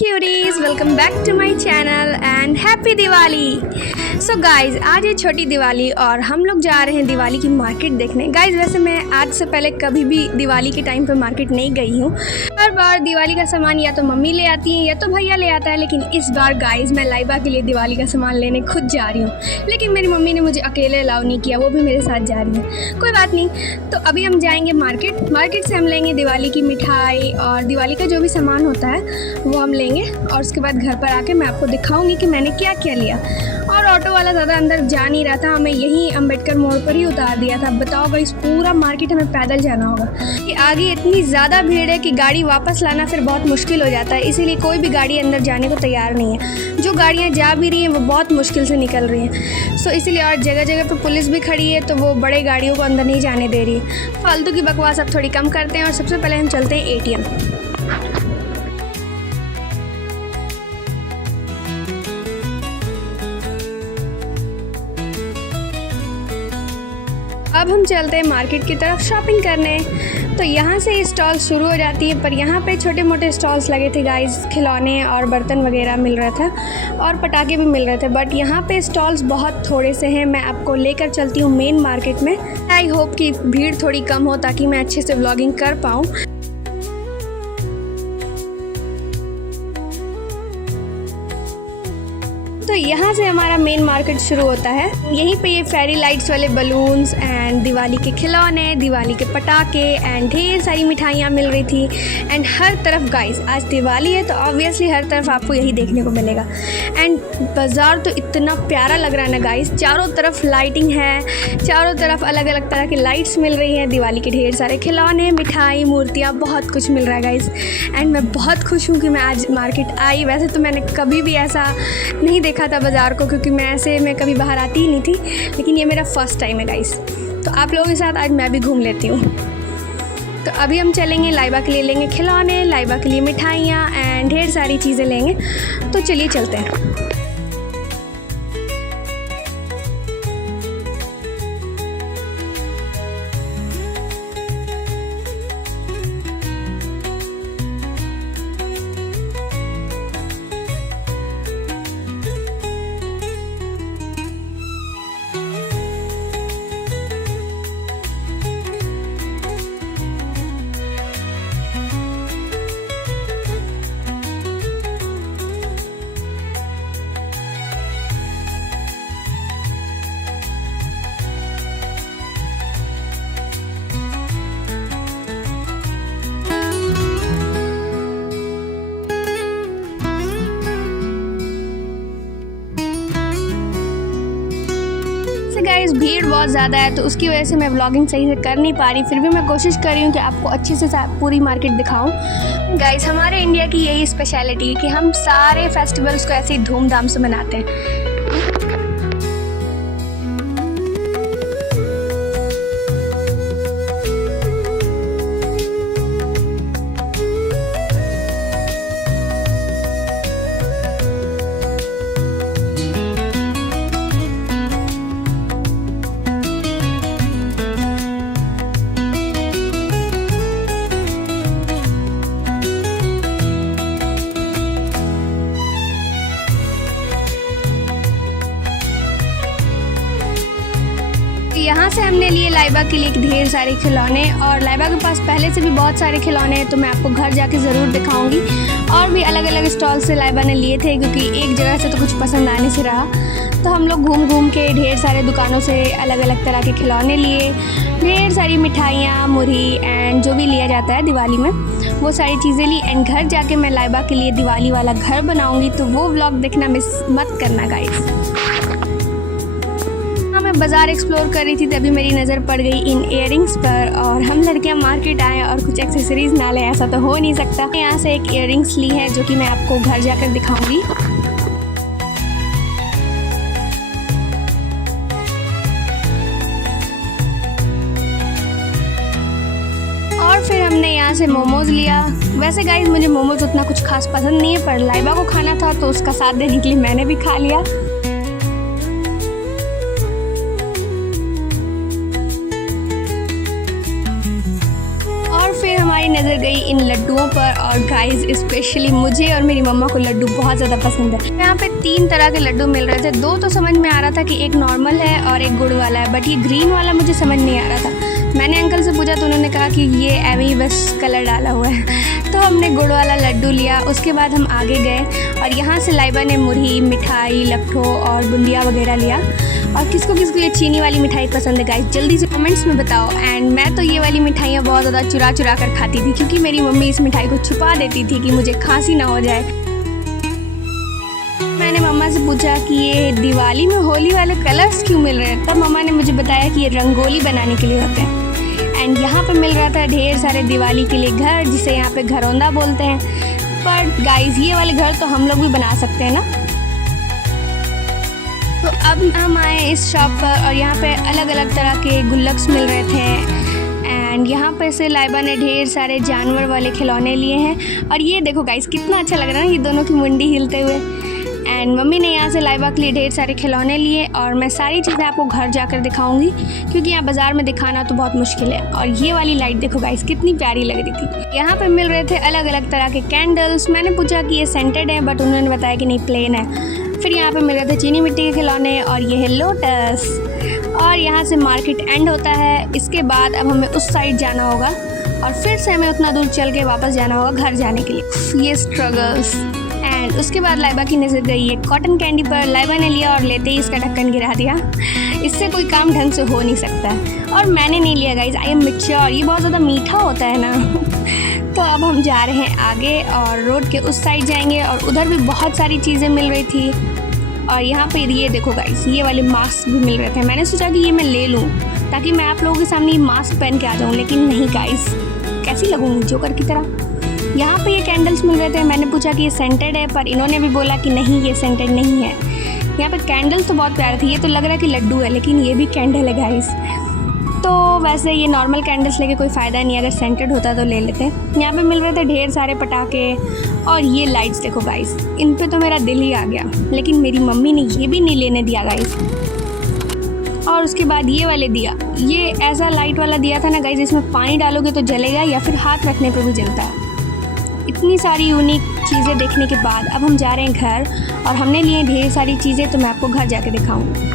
Curies, welcome back to my channel and happy Diwali. So guys, आज है छोटी दिवाली और हम लोग जा रहे हैं दिवाली की मार्केट देखने। गाइज वैसे मैं आज से पहले कभी भी दिवाली के टाइम पे मार्केट नहीं गई हूँ। हर बार दिवाली का सामान या तो मम्मी ले आती है या तो भैया ले आता है, लेकिन इस बार गाइज मैं लाइबा के लिए दिवाली का सामान लेने खुद जा रही हूँ। लेकिन मेरी मम्मी ने मुझे अकेले अलाउ नहीं किया, वो भी मेरे साथ जा रही है। कोई बात नहीं, तो अभी हम जाएंगे मार्केट से हम लेंगे दिवाली की मिठाई और दिवाली का जो भी सामान होता है वो हम लेंगे और उसके बाद घर पर आके मैं आपको दिखाऊंगी कि मैंने क्या क्या लिया। और ऑटो वाला ज़्यादा अंदर जा नहीं रहा था, हमें यहीं अम्बेडकर मोड़ पर ही उतार दिया था। बताओ भाई, इस पूरा मार्केट हमें पैदल जाना होगा कि आगे इतनी ज़्यादा भीड़ है कि गाड़ी वापस लाना फिर बहुत मुश्किल हो जाता है। इसीलिए कोई भी गाड़ी अंदर जाने को तैयार नहीं है। जो गाड़ियाँ जा भी रही हैं वो बहुत मुश्किल से निकल रही हैं। सो इसीलिए और जगह जगह पर पुलिस भी खड़ी है, तो वो बड़े गाड़ियों को अंदर नहीं जाने दे रही है। फालतू की बकवास अब थोड़ी कम करते हैं और सबसे पहले हम चलते हैं ATM। अब हम चलते हैं मार्केट की तरफ शॉपिंग करने। तो यहाँ से स्टॉल शुरू हो जाती है, पर यहाँ पे छोटे मोटे स्टॉल्स लगे थे गाइस। खिलौने और बर्तन वगैरह मिल रहा था और पटाखे भी मिल रहे थे, बट यहाँ पे स्टॉल्स बहुत थोड़े से हैं। मैं आपको लेकर चलती हूँ मेन मार्केट में। आई होप कि भीड़ थोड़ी कम हो ताकि मैं अच्छे से व्लॉगिंग कर पाऊँ। तो यहाँ से हमारा मेन मार्केट शुरू होता है। यहीं पे ये फेरी लाइट्स वाले बलून्स एंड दिवाली के खिलौने, दिवाली के पटाखे एंड ढेर सारी मिठाइयाँ मिल रही थी। एंड हर तरफ गाइस, आज दिवाली है तो ऑब्वियसली हर तरफ आपको यही देखने को मिलेगा। एंड बाज़ार तो इतना प्यारा लग रहा है ना गाइस, चारों तरफ लाइटिंग है, चारों तरफ अलग अलग तरह की लाइट्स मिल रही हैं, दिवाली के ढेर सारे खिलौने, मिठाई, मूर्तियाँ, बहुत कुछ मिल रहा है गाइस। एंड मैं बहुत खुश हूँ कि मैं आज मार्केट आई। वैसे तो मैंने कभी भी ऐसा नहीं देखा था बाज़ार को, क्योंकि मैं कभी बाहर आती ही नहीं थी, लेकिन ये मेरा फर्स्ट टाइम है गाइस। तो आप लोगों के साथ आज मैं भी घूम लेती हूँ। तो अभी हम चलेंगे लाइबा के लिए, लेंगे खिलौने, लाइबा के लिए मिठाइयाँ एंड ढेर सारी चीज़ें लेंगे। तो चलिए चलते हैं। गाइस भीड़ बहुत ज़्यादा है, तो उसकी वजह से मैं व्लॉगिंग सही से कर नहीं पा रही। फिर भी मैं कोशिश कर रही हूँ कि आपको अच्छे से पूरी मार्केट दिखाऊं। गाइस हमारे इंडिया की यही स्पेशलिटी है कि हम सारे फेस्टिवल्स को ऐसे ही धूमधाम से मनाते हैं। यहाँ से हमने लिए लाइबा के लिए ढेर सारे खिलौने, और लाइबा के पास पहले से भी बहुत सारे खिलौने हैं, तो मैं आपको घर जाके ज़रूर दिखाऊंगी। और भी अलग अलग स्टॉल से लाइबा ने लिए थे, क्योंकि एक जगह से तो कुछ पसंद आने से रहा। तो हम लोग घूम घूम के ढेर सारे दुकानों से अलग अलग तरह के खिलौने लिए, ढेर सारी मिठाइयाँ, मुरही एंड जो भी लिया जाता है दिवाली में वो सारी चीज़ें ली। एंड घर जाके मैं लाइबा के लिए दिवाली वाला घर बनाऊँगी, तो वो व्लॉग देखना मिस मत करना गाइस। मैं बाज़ार एक्सप्लोर कर रही थी, तभी मेरी नज़र पड़ गई इन इयररिंग्स पर। और हम लड़कियां मार्केट आए और कुछ एक्सेसरीज़ ना लें, ऐसा तो हो नहीं सकता। यहाँ से एक इयररिंग्स ली है जो कि मैं आपको घर जाकर दिखाऊंगी। और फिर हमने यहाँ से मोमोज़ लिया। वैसे गाइस मुझे मोमोज़ उतना कुछ खास पसंद नहीं है, पर लाइबा को खाना था तो उसका साथ देने के लिए मैंने भी खा लिया। हमारी नज़र गई इन लड्डुओं पर और गाइस स्पेशली मुझे और मेरी मम्मा को लड्डू बहुत ज़्यादा पसंद है। यहाँ पे 3 तरह के लड्डू मिल रहे थे। 2 तो समझ में आ रहा था कि एक नॉर्मल है और एक गुड़ वाला है, बट ये ग्रीन वाला मुझे समझ नहीं आ रहा था। मैंने अंकल से पूछा तो उन्होंने कहा कि ये ऐवे ही बस कलर डाला हुआ है। तो हमने गुड़ वाला लड्डू लिया। उसके बाद हम आगे गए और यहाँ से लाइबा ने मुरही, मिठाई, लट्ठो और बुंदिया वगैरह लिया। और किसको किसको ये चीनी वाली मिठाई पसंद है गाइस, जल्दी से कमेंट्स में बताओ। एंड मैं तो ये वाली मिठाइयाँ बहुत ज़्यादा चुरा चुरा कर खाती थी, क्योंकि मेरी मम्मी इस मिठाई को छुपा देती थी कि मुझे खांसी ना हो जाए। मैंने मम्मा से पूछा कि ये दिवाली में होली वाले कलर्स क्यों मिल रहे हैं, तब मम्मा ने मुझे बताया कि ये रंगोली बनाने के लिए होते हैं। एंड यहाँ पे मिल रहा था ढेर सारे दिवाली के लिए घर, जिसे यहाँ पे घरौंदा बोलते हैं। पर गाइस ये वाले घर तो हम लोग भी बना सकते हैं ना। तो अब हम आए इस शॉप पर और यहाँ पे अलग अलग तरह के गुल्लक्स मिल रहे थे। एंड यहाँ पे से लाइबा ने ढेर सारे जानवर वाले खिलौने लिए हैं। और ये देखो गाइस कितना अच्छा लग रहा है ये दोनों की मुंडी हिलते हुए। एंड मम्मी ने यहाँ से लाइबा के लिए ढेर सारे खिलौने लिए और मैं सारी चीज़ें आपको घर जाकर दिखाऊंगी, क्योंकि यहाँ बाज़ार में दिखाना तो बहुत मुश्किल है। और ये वाली लाइट देखो गाइस कितनी प्यारी लग रही थी। यहाँ पे मिल रहे थे अलग अलग तरह के कैंडल्स। मैंने पूछा कि ये सेंटेड है, बट उन्होंने बताया कि नहीं प्लेन है। फिर यहाँ पे मिल रहे थे चीनी मिट्टी के खिलौने और ये है लोटस। और यहाँ से मार्केट एंड होता है। इसके बाद अब हमें उस साइड जाना होगा और फिर से हमें उतना दूर चल के वापस जाना होगा घर जाने के लिए। ये स्ट्रगल्स। एंड उसके बाद लाइबा की नज़र गई है कॉटन कैंडी पर। लाइबा ने लिया और लेते ही इसका ढक्कन गिरा दिया। इससे कोई काम ढंग से हो नहीं सकता है। और मैंने नहीं लिया गाइस, आई एम मैच्योर, ये बहुत ज़्यादा मीठा होता है ना। तो अब हम जा रहे हैं आगे और रोड के उस साइड जाएंगे और उधर भी बहुत सारी चीज़ें मिल रही थी। और यहाँ पे ये देखो गाइस ये वाले मास्क भी मिल रहे थे। मैंने सोचा कि ये मैं ले लूँ ताकि मैं आप लोगों के सामने ये मास्क पहन के आ जाऊँ, लेकिन नहीं गाइस, कैसी लगूंगी जोकर की तरह। यहाँ पे ये कैंडल्स मिल रहे थे। मैंने पूछा कि ये सेंटेड है, पर इन्होंने भी बोला कि नहीं ये सेंटेड नहीं है। यहाँ पे कैंडल्स तो बहुत प्यारे थे। ये तो लग रहा है कि लड्डू है, लेकिन ये भी कैंडल है गाइस। तो वैसे ये नॉर्मल कैंडल्स लेके कोई फ़ायदा नहीं, अगर सेंटेड होता तो ले लेते। यहाँ पे मिल रहे थे ढेर सारे पटाखे और ये लाइट्स देखो गाइस, इन पे तो मेरा दिल ही आ गया, लेकिन मेरी मम्मी ने ये भी नहीं लेने दिया गाइस। और उसके बाद ये वाले दिया, ये ऐसा लाइट वाला दिया था ना गाइस, इसमें पानी डालोगे तो जलेगा या फिर हाथ रखने पर भी जलता है। इतनी सारी यूनिक चीज़ें देखने के बाद अब हम जा रहे हैं घर और हमने लिए ढेर सारी चीज़ें, तो मैं आपको घर जाके दिखाऊंगी।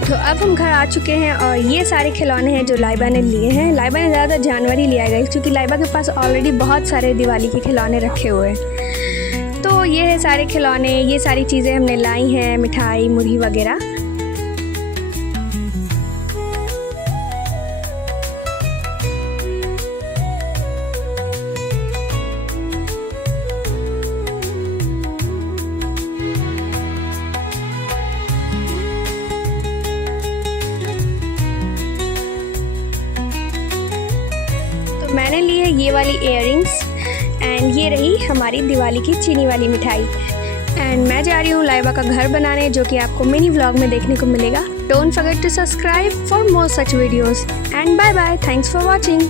तो अब हम घर आ चुके हैं और ये सारे खिलौने हैं जो लाइबा ने लिए हैं। लाइबा ने ज़्यादातर जानवर ही लिया गया, क्योंकि लाइबा के पास ऑलरेडी बहुत सारे दिवाली के खिलौने रखे हुए हैं। तो ये है सारे खिलौने, ये सारी चीज़ें हमने लाई हैं, मिठाई, मुरही वगैरह। मैंने ली है ये वाली इयररिंग्स एंड ये रही हमारी दिवाली की चीनी वाली मिठाई। एंड मैं जा रही हूँ लाइबा का घर बनाने, जो कि आपको मिनी व्लॉग में देखने को मिलेगा। Don't forget to subscribe for more such videos and bye bye, thanks for watching.